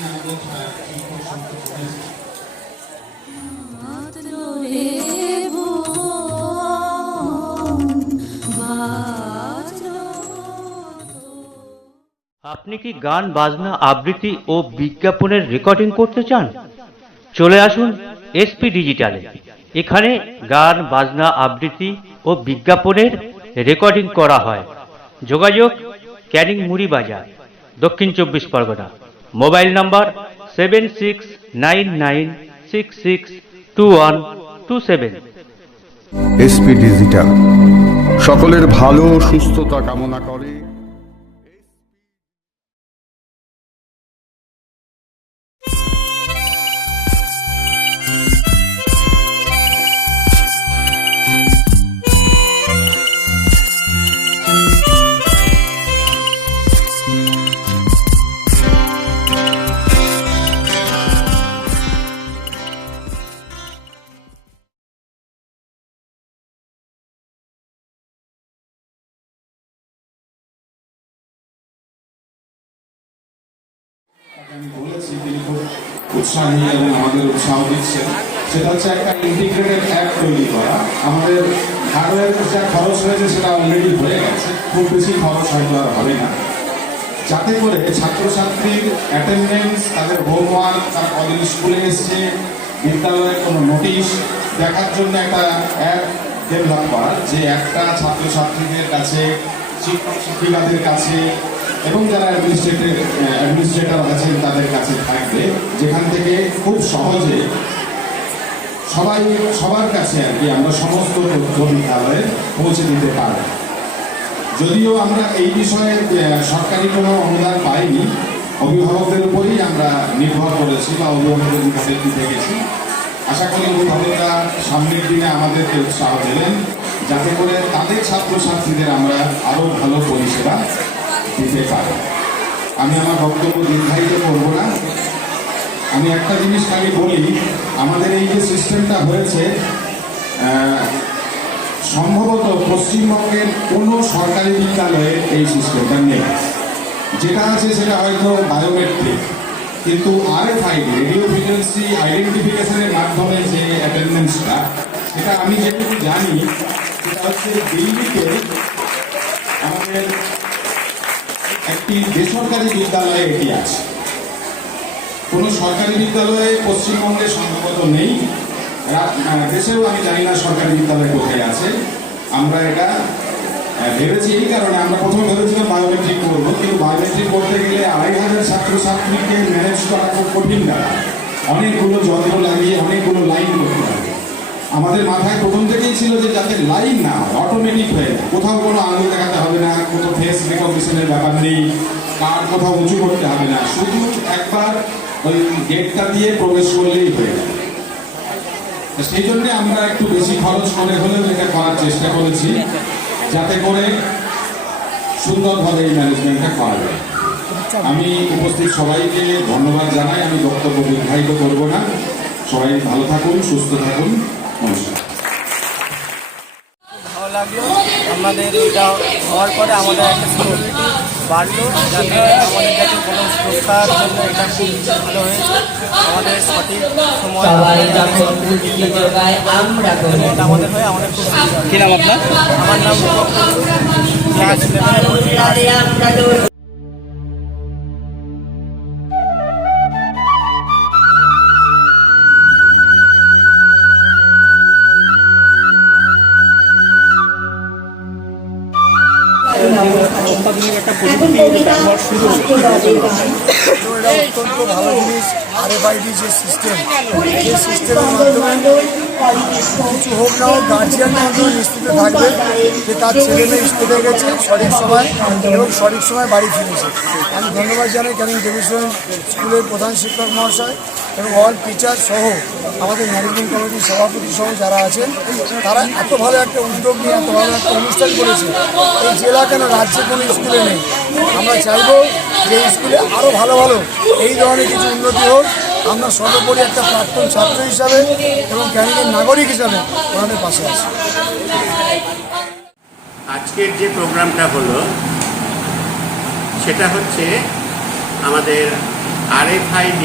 আপনি কি গান বাজনা আবৃত্তি ও বিজ্ঞাপনের রেকর্ডিং করতে চান? চলে আসুন এসপি ডিজিটালে। এখানে গান বাজনা আবৃত্তি ও বিজ্ঞাপনের রেকর্ডিং করা হয়। যোগাযোগ ক্যানিং মুড়ি বাজার, দক্ষিণ 24 Pargana. Mobile number 7699662127। SP digital সকলের ভালো সুস্থতা কামনা করে। আমি বলেছি তিনি খুব উৎসাহী এবং আমাদের উৎসাহ দিচ্ছেন। সেটা হচ্ছে একটা ইন্টিগ্রেটেড অ্যাপ তৈরি করা। আমাদের হার্ডওয়্যার যা খরচ হয়েছে সেটা অলরেডি হয়ে গেছে, খুব বেশি খরচ হয়তো আর হবে না, যাতে করে ছাত্রছাত্রীর অ্যাটেন্ডেন্স, তাদের হোমওয়ার্ক, তারা কদিন স্কুলে এসছে, বিদ্যালয়ের কোনো নোটিশ দেখার জন্য একটা অ্যাপ ডেভেলপ করা, যে একটা ছাত্রছাত্রীদের কাছে, শিক্ষক শিক্ষিকাদের কাছে এবং যারা অ্যাডমিনিস্ট্রেটর আছেন তাদের কাছে থাকবে, যেখান থেকে খুব সহজে সবার কাছে আর কি আমরা সমস্ত তথ্য বিদ্যালয়ে পৌঁছে দিতে পারব। যদিও আমরা এই বিষয়ে সরকারি কোনো অনুদান পাইনি, অভিভাবকদের উপরেই আমরা নির্ভর করেছি বা অভিভাবকদের কাছে দিতে গেছি। আশা করি অভিভাবকরা সামনের দিনে আমাদেরকে উৎসাহ দেবেন, যাতে করে তাদের ছাত্রছাত্রীদের আমরা আরও ভালো পরিষেবা দিতে পারি। আমি আমার বক্তব্য দীর্ঘায়িত করব না। আমি একটা জিনিস খালি বলি, আমাদের এই যে সিস্টেমটা হয়েছে, সম্ভবত পশ্চিমবঙ্গের কোনো সরকারি বিদ্যালয়ে এই সিস্টেমটা নেই। যেটা আছে সেটা হয়তো বায়োমেট্রিক, কিন্তু RFID, রেডিও ফ্রিকোয়েন্সি আইডেন্টিফিকেশনের মাধ্যমে যে অ্যাটেন্ডেন্সটা, সেটা আমি যেটুকু জানি সেটা হচ্ছে দিল্লিতে আমাদের একটি বেসরকারি বিদ্যালয়ে এটি আছে। কোনো সরকারি বিদ্যালয়ে পশ্চিমবঙ্গে সম্ভবত নেই, দেশেও আমি জানি না সরকারি বিদ্যালয় কোথায় আছে। আমরা এটা ভেবেছি এই কারণে, আমরা প্রথমে ভেবেছিলাম বায়োমেট্রিক করবো, কিন্তু বায়োমেট্রিক করতে গেলে 2500 ছাত্রছাত্রীকে ম্যানেজ করা খুব কঠিন ব্যাপার। অনেকগুলো যন্ত্র লাগিয়ে অনেকগুলো লাইন করতে হবে। আমাদের মাথায় প্রথম থেকেই ছিল যে যাতে লাইন না হয়, অটোমেটিক হয়ে যায়, কোথাও কোনো আঙুল দেখাতে হবে না, কোথাও ফেস রিকগনিশনের ব্যাপার নেই, কার্ড কোথাও উঁচু করতে হবে না, শুধু একবার ওই গেটটা দিয়ে প্রবেশ করলেই হয়ে যায়। সেই জন্য আমরা একটু বেশি খরচ করে হলেও এটা করার চেষ্টা করেছি, যাতে করে সুন্দরভাবে এই ম্যানেজমেন্টটা করা যায়। আমি উপস্থিত সবাইকে ধন্যবাদ জানাই। আমি বক্তব্য দীর্ঘায়িত করব না। সবাই ভালো থাকুন, সুস্থ থাকুন। নমস্কার। ভালো লাগলো। আমাদের এটা হওয়ার পরে আমাদের একটা সিকিউরিটি বাড়লো, যাতে আমাদের কাছে কোনো সুরক্ষার জন্য এটা খুব ভালো হয়েছে। আমাদের সঠিক সময় এটা আমাদের হয়ে আমাদের খুব কি নাম আপনার? আমার নাম ক্লাস 11। অত্যাধুনিক একটা প্রযুক্তি ব্যবহার শুরু হয়েছে, এটা অত্যন্ত ভালো জিনিস। RFID যে সিস্টেম, সেই সিস্টেমের মাধ্যমে কিছু হোক না হোক গার্জিয়ানরা নিশ্চিত থাকবে যে তার ছেলে মেয়ে স্কুলে গেছে সঠিক সময় এবং সঠিক সময় বাড়ি ফিরেছে। আমি ধন্যবাদ জানাই ক্যানিং ডিভিশন স্কুলের প্রধান শিক্ষক মহাশয় এবং অল টিচার সহ আমাদের ম্যানেজমেন্ট কমিটির সভাপতি সহ যারা আছেন, তারা এত ভালো একটা উদ্যোগ নিয়ে এত ভালো একটা অনুষ্ঠান করেছে। এই জেলা কেন রাজ্যে কোনো স্কুলে নেই। আমরা চাইব যে স্কুলে আরও ভালো ভালো এই ধরনের কিছু উন্নতি হোক। আমরা সর্বোপরি একটা প্রাক্তন ছাত্র হিসাবে এবং ক্যানিংয়ের নাগরিক হিসাবে ওনাদের পাশে আছি। আজকের যে প্রোগ্রামটা হলো সেটা হচ্ছে আমাদের RFID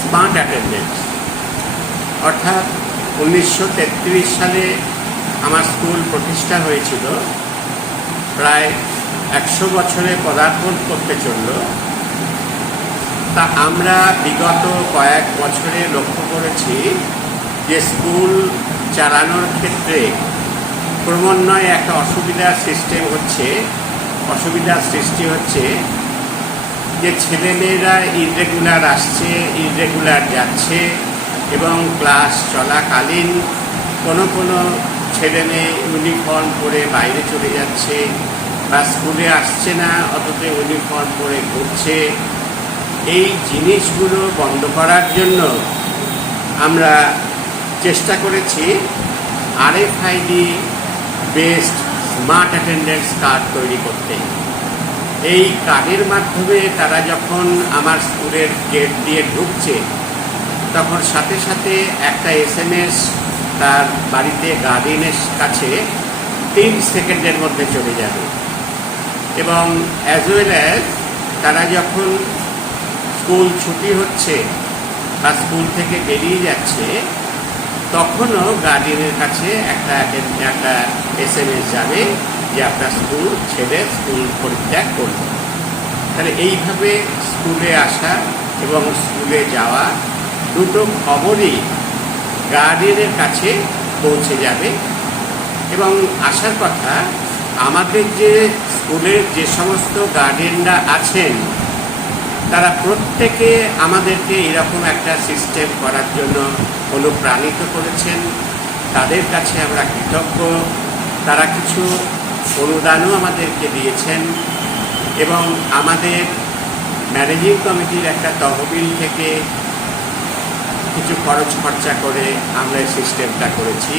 স্মার্ট অ্যাটেন্ডেন্স। অর্থাৎ 1933 সালে আমার স্কুল প্রতিষ্ঠা হয়েছিল, প্রায় 100 বছরে পদার্পণ করতে চলল। তা আমরা বিগত কয়েক বছরে লক্ষ্য করেছি যে স্কুল চালানোর ক্ষেত্রে ক্রমান্বয়ে একটা অসুবিধার সৃষ্টি হচ্ছে যে ছেলেমেয়েরা ইররেগুলার আসছে, ইররেগুলার যাচ্ছে, এবং ক্লাস চলাকালীন কোনো ছেলেমেয়ে ইউনিফর্ম পরে বাইরে চলে যাচ্ছে বা স্কুলে আসছে না, অথচ ইউনিফর্ম পরে ঘুরছে। এই জিনিসগুলো বন্ধ করার জন্য আমরা চেষ্টা করেছি RFID based smart attendance card তৈরি করতে। এই কার্ডের মাধ্যমে তারা যখন আমার স্কুলের গেট দিয়ে ঢুকছে, তখন সাথে সাথে একটা SMS তার বাড়িতে গার্ডিয়ানের কাছে 3 সেকেন্ডের মধ্যে চলে যাবে, এবং অ্যাজ ওয়েল অ্যাজ তারা যখন স্কুল ছুটি হচ্ছে বা স্কুল থেকে বেরিয়ে যাচ্ছে, তখনও গার্ডিয়ানের কাছে একটা SMS যাবে যে আপনার স্কুল ছেড়ে স্কুল পরিত্যাগ করল। তাহলে এইভাবে স্কুলে আসা এবং স্কুলে যাওয়া দুটো খবরই গার্ডিয়ানের কাছে পৌঁছে যাবে। এবং আসার কথা, আমাদের যে স্কুলের যে সমস্ত গার্ডিয়ানরা আছেন তারা প্রত্যেকে আমাদেরকে এরকম একটা সিস্টেম করার জন্য অনুপ্রাণিত করেছেন। তাদের কাছে আমরা কৃতজ্ঞ। তারা কিছু অনুদানও আমাদেরকে দিয়েছেন, এবং আমাদের ম্যানেজিং কমিটির একটা তহবিল থেকে কিছু খরচা করে আমরা এই সিস্টেমটা করেছি।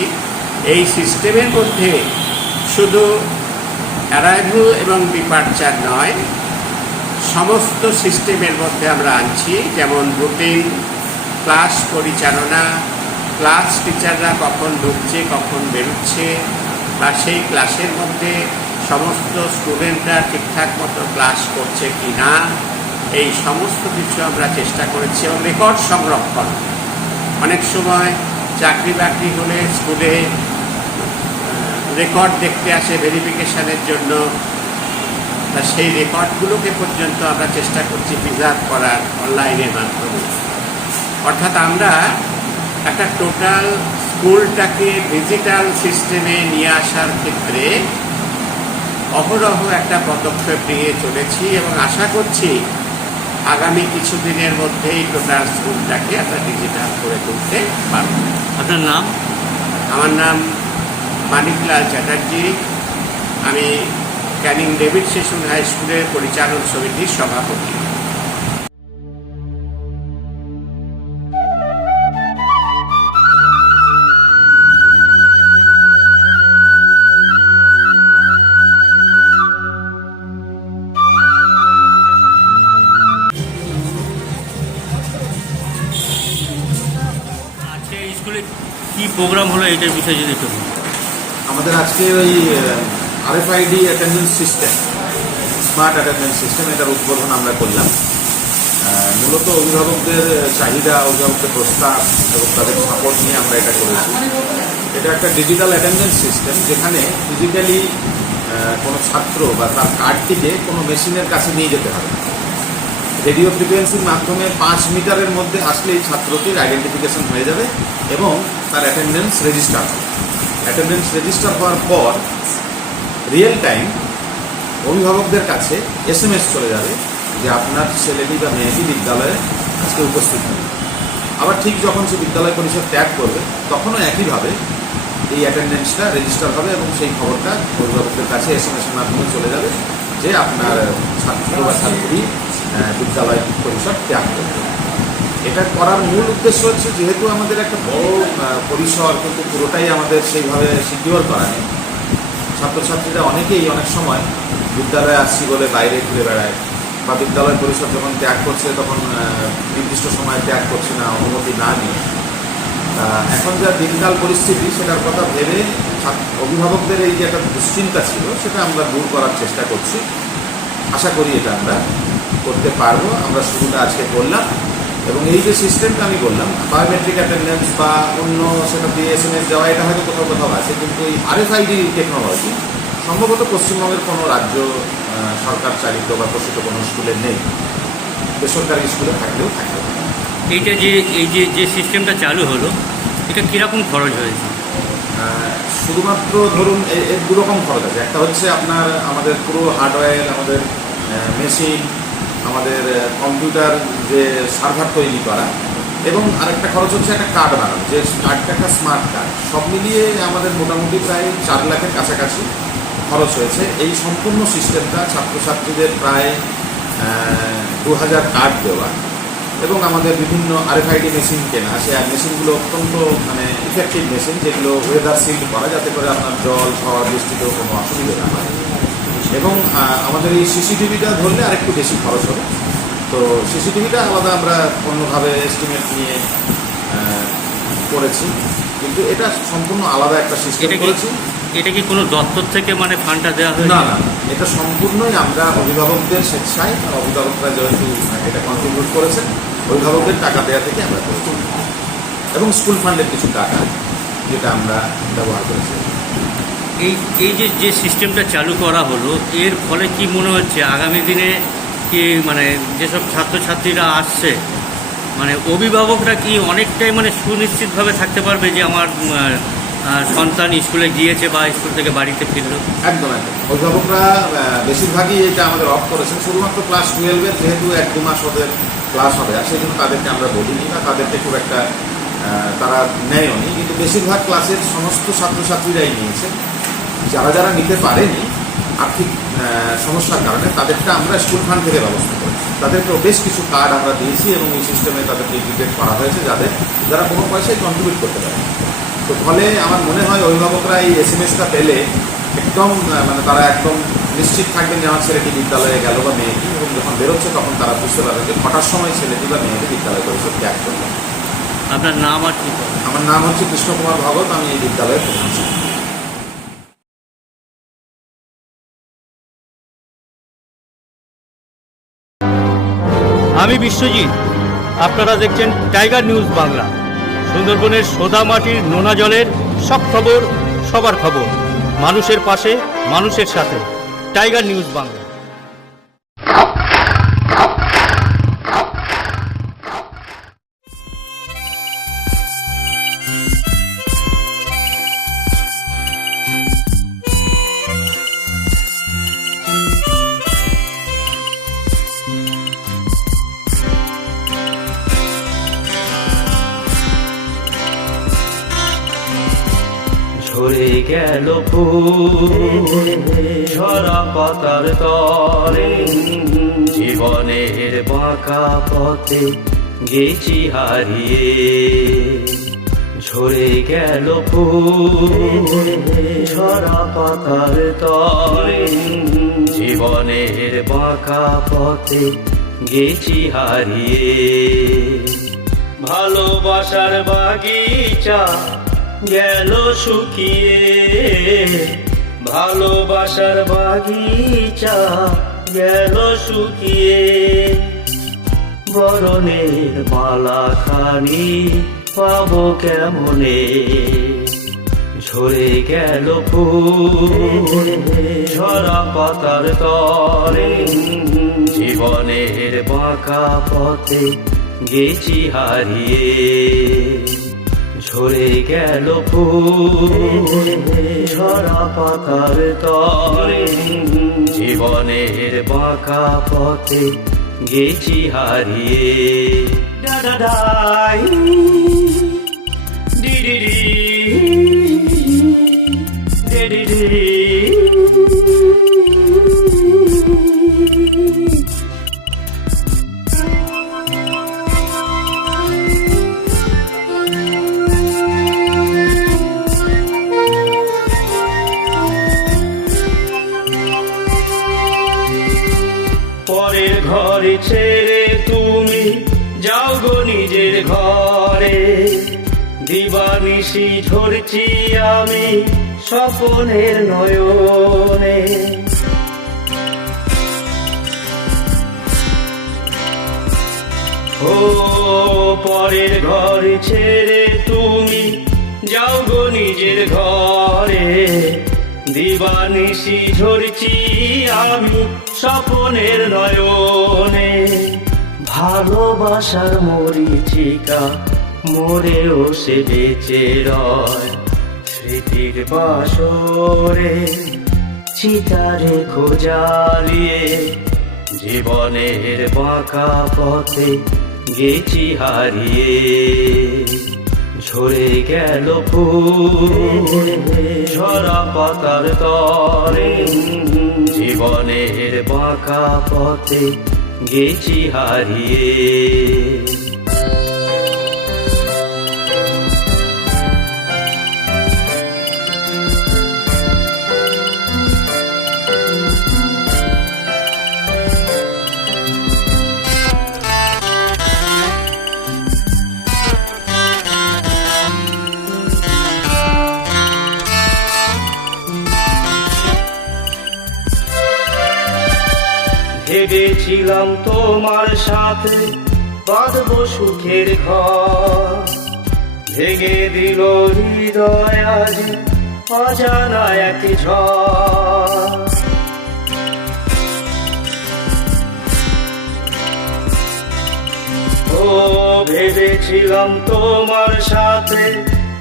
এই সিস্টেমের মধ্যে শুধু অ্যারাইভাল এবং ডিপার্চার নয়, সমস্ত সিস্টেমের মধ্যে আমরা আনছি, যেমন রুটিন, ক্লাস পরিচালনা, ক্লাস টিচাররা কখন ঢুকছে কখন বেরোচ্ছে, বা সেই ক্লাসের মধ্যে সমস্ত স্টুডেন্টরা ঠিকঠাক মতো ক্লাস করছে কি না, এই সমস্ত কিছু আমরা চেষ্টা করেছি। এবং রেকর্ড সংরক্ষণ, অনেক সময় চাকরি বাকরি হলে স্কুলে রেকর্ড দেখতে আসে ভেরিফিকেশনের জন্য, তা সেই রেকর্ডগুলোকে পর্যন্ত আমরা চেষ্টা করছি প্রিজার্ভ করার অনলাইনের মাধ্যমে। অর্থাৎ আমরা একটা টোটাল স্কুলটাকে ডিজিটাল সিস্টেমে নিয়ে আসার ক্ষেত্রে অহরহ একটা পদক্ষেপ নিয়ে চলেছি, এবং আশা করছি আগামী কিছুদিনের মধ্যেই টোটাল স্কুলটাকে আমরা ডিজিটাল করে তুলতে পারব। আপনার নাম? আমার নাম মানিকলাল চ্যাটার্জি। আমি ক্যানিং ডেভিড সেশন হাই স্কুলের পরিচালন সমিতির সভাপতি। আজকে স্কুলে কি প্রোগ্রাম হলো, এটার বিষয়ে যদি একটু বলুন। আমাদের আজকে ওই RFID attendance system, smart attendance system, এটার উদ্বোধন আমরা করলাম। মূলত অভিভাবকদের চাহিদা, অভিভাবকদের প্রস্তাব এবং তাদের সাপোর্ট নিয়ে আমরা এটা করেছি। এটা একটা ডিজিটাল অ্যাটেন্ডেন্স সিস্টেম, যেখানে ফিজিক্যালি কোনো ছাত্র বা তার কার্ডটিকে কোনো মেশিনের কাছে নিয়ে যেতে হবে। রেডিও ফ্রিকোয়েন্সির মাধ্যমে 5 মিটারের মধ্যে আসলেই ছাত্রটির আইডেন্টিফিকেশন হয়ে যাবে এবং তার অ্যাটেন্ডেন্স রেজিস্টার হবে। অ্যাটেন্ডেন্স রেজিস্টার হওয়ার পর রিয়েল টাইম অভিভাবকদের কাছে SMS চলে যাবে যে আপনার ছেলেটি বা মেয়েটি বিদ্যালয়ে আজকে উপস্থিত হবে। আবার ঠিক যখন সে বিদ্যালয় পরিষদ ত্যাগ করবে, তখনও একইভাবে এই অ্যাটেন্ডেন্সটা রেজিস্টার হবে এবং সেই খবরটা অভিভাবকদের কাছে SMS এর মাধ্যমে চলে যাবে যে আপনার ছাত্র বা ছাত্রী বিদ্যালয় পরিষদ ত্যাগ করবে। এটা করার মূল উদ্দেশ্য হচ্ছে, যেহেতু আমাদের একটা বড় পরিসর, কিন্তু পুরোটাই আমাদের সেইভাবে সিকিউর করা নেই। ছাত্রছাত্রীরা অনেকেই অনেক সময় বিদ্যালয়ে আসছি বলে বাইরে ঘুরে বেড়ায়, বা বিদ্যালয় পরিষদ যখন ত্যাগ করছে তখন নির্দিষ্ট সময় ত্যাগ করছে না, অনুমতি না নিয়ে। এখন যা দিনকাল পরিস্থিতি, সেটার কথা ভেবে অভিভাবকদের এই যে একটা দুশ্চিন্তা ছিল, সেটা আমরা দূর করার চেষ্টা করছি। আশা করি এটা আমরা করতে পারবো, আমরা শুরুটা আজকে করলাম। এবং এই যে সিস্টেমটা আমি বললাম, বায়োমেট্রিক অ্যাটেন্ডেন্স বা অন্য সেটা দিয়ে SMS দেওয়া, এটা হয়তো কোথাও কোথাও আছে, কিন্তু এই RFID টেকনোলজি সম্ভবত পশ্চিমবঙ্গের কোনো রাজ্য সরকার চালিত বা প্রসূত কোনো স্কুলে নেই, বেসরকারি স্কুলে থাকলেও থাকবে। এইটা যে সিস্টেমটা চালু হলো, এটা কীরকম খরচ হয়েছে? শুধুমাত্র ধরুন এর দুরকম খরচ আছে। একটা হচ্ছে আপনার আমাদের পুরো হার্ডওয়্যার, আমাদের মেশিন, আমাদের কম্পিউটার যে সার্ভার তৈরি করা, এবং আরেকটা খরচ হচ্ছে একটা কার্ড বানানো, যে কার্ডটা একটা স্মার্ট কার্ড। সব মিলিয়ে আমাদের মোটামুটি প্রায় 4 লাখের কাছাকাছি খরচ হয়েছে এই সম্পূর্ণ সিস্টেমটা, ছাত্রছাত্রীদের প্রায় 2000 কার্ড দেওয়া, এবং আমাদের বিভিন্ন RFID মেশিন কেনা। সে মেশিনগুলো অত্যন্ত ইফেক্টিভ মেশিন, যেগুলো ওয়েদার সিল্ড করা, যাতে করে আপনার জল, ঝড়, বৃষ্টিতেও কোনো অসুবিধা না হয়। এবং আমাদের এই CCTVটা ধরলে আরেকটু বেশি খরচ হবে। তো CCTVটা আলাদা আমরা অন্যভাবে এস্টিমেট নিয়ে করেছি, কিন্তু এটা সম্পূর্ণ আলাদা একটা সিস্টেম করেছি। এটা কি কোনো দপ্তর থেকে ফান্ডটা দেওয়া হয়? না, এটা সম্পূর্ণই আমরা অভিভাবকদের স্বেচ্ছায়, অভিভাবকরা যেহেতু এটা কন্ট্রিবিউট করেছেন, অভিভাবকদের টাকা দেওয়া থেকে আমরা করেছি, এবং স্কুল ফান্ডের কিছু টাকা যেটা আমরা ব্যবহার করেছি। যে সিস্টেমটা চালু করা হলো, এর ফলে কি মনে হচ্ছে আগামী দিনে কি যেসব ছাত্রছাত্রীরা আসছে, অভিভাবকরা কি অনেকটাই সুনিশ্চিতভাবে থাকতে পারবে যে আমার সন্তান স্কুলে গিয়েছে বা স্কুল থেকে বাড়িতে ফিরলো? একদম। অভিভাবকরা বেশিরভাগই এটা আমাদের অফ করেছেন। শুধুমাত্র ক্লাস 12-এর যেহেতু 1-2 মাস ওদের ক্লাস হবে, আর সেই জন্য তাদেরকে আমরা বলিনি বা তাদেরকে খুব একটা তারা নেয়ও নি, কিন্তু বেশিরভাগ ক্লাসের সমস্ত ছাত্রছাত্রীরাই নিয়েছে। যারা নিতে পারেনি আর্থিক সমস্যার কারণে, তাদেরটা আমরা স্কুল ফান্ড থেকে ব্যবস্থা করি। তাদেরকেও বেশ কিছু কার্ড আমরা দিয়েছি, এবং এই সিস্টেমে তাদেরকে ইন্টিগ্রেট করা হয়েছে, যারা কোনো পয়সায় কন্ট্রিবিউট করতে পারে। তো ফলে আমার মনে হয় অভিভাবকরা এই SMS-টা পেলে একদম তারা একদম নিশ্চিত থাকবেন যে আমার ছেলেটি বিদ্যালয়ে গেল বা মেয়েটি, এবং যখন বেরোচ্ছে তখন তারা বুঝতে পারবে যে কটার সময় ছেলেটি বা মেয়েটি বিদ্যালয় পরিষদ ত্যাগ করবে। আপনার নাম আর কি? আমার নাম হচ্ছে কৃষ্ণকুমার ভগত, আমি এই বিদ্যালয়ের প্রধান শিক্ষক। আমি বিশ্বজিৎ, আপনারা দেখছেন টাইগার নিউজ বাংলা। সুন্দরবনের সোদা মাটির নোনা জলের সব খবর, সবার খবর, মানুষের পাশে, মানুষের সাথে। Tiger news Bangla. ঝরে গেল ফুল ঝরা পাতার তরে, জীবনের বাঁকা পথে গেছি হারিয়ে। ঝরে গেল ফুল ঝরা পাতার তরে, জীবনের বাঁকা পথে গেছি হারিয়ে। ভালোবাসার বাগিচা গেল শুকিয়ে, ভালোবাসার বাগিচা গেল শুকিয়ে। বরণের মালাখানি পাবো কেমনে, ঝরে গেল ফুল ঝরা পাতার তরে, জীবনের বাঁকা পথে গেছি হারিয়ে। ঝরে গেল ফুল ঝরা পাতার তরে, জীবনের বাঁকা পথে গেছি হারিয়ে। ডাডাডাই ডিডিডি ডিডিডি। পরের ঘরে ছেড়ে তুমি যাও গো নিজের ঘরে, দিবানিশি ঝরছি আমি স্বপনের নয়নে। ও পরের ঘর ছেড়ে তুমি যাও গো নিজের ঘরে, দিবানিশি ঝরছি আমি স্বপনের নয়নে। ভালোবাসার মরীচিকা মরেও সে বেঁচে রয়, স্মৃতির বাসরে চিতারে খোঁজালিয়ে, জীবনের বাঁকা পথে গেছি হারিয়ে। ঝরে গেল ফুল ঝরা পাতার তরে, জীবনের বাঁকা পথে গেছি হারিয়ে। ভেবেছিলাম তোমার সাথে বাঁধবো সুখের ঘর, ভেঙে দিল হৃদয় আজ অজানা এক ঝড়। ও ভেবেছিলাম তোমার সাথে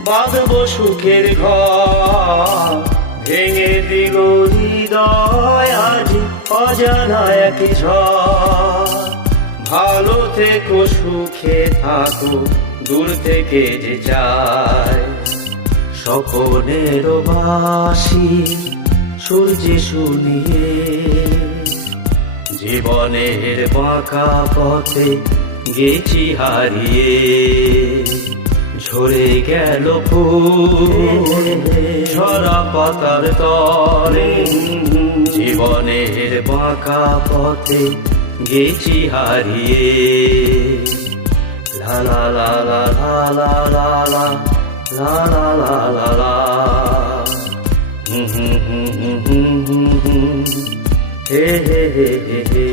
বাঁধবো সুখের ঘর, ভেঙে দিল হৃদয় আজ অজানা এক ঝড়। ভালো থেকো সুখে থাকো দূর থেকে যে চায়, স্বপনের বাসি সূর্যে শুনিয়ে, জীবনের বাঁকা পথে গেছি হারিয়ে। ঝরে গেল ফুল ঝরা পাতার তরে, জীবনের বাঁকা পথে গেছি হারিয়ে। লা লা লা লা লা লা লা লা লা লা লা লা, হে হে হে হে হে।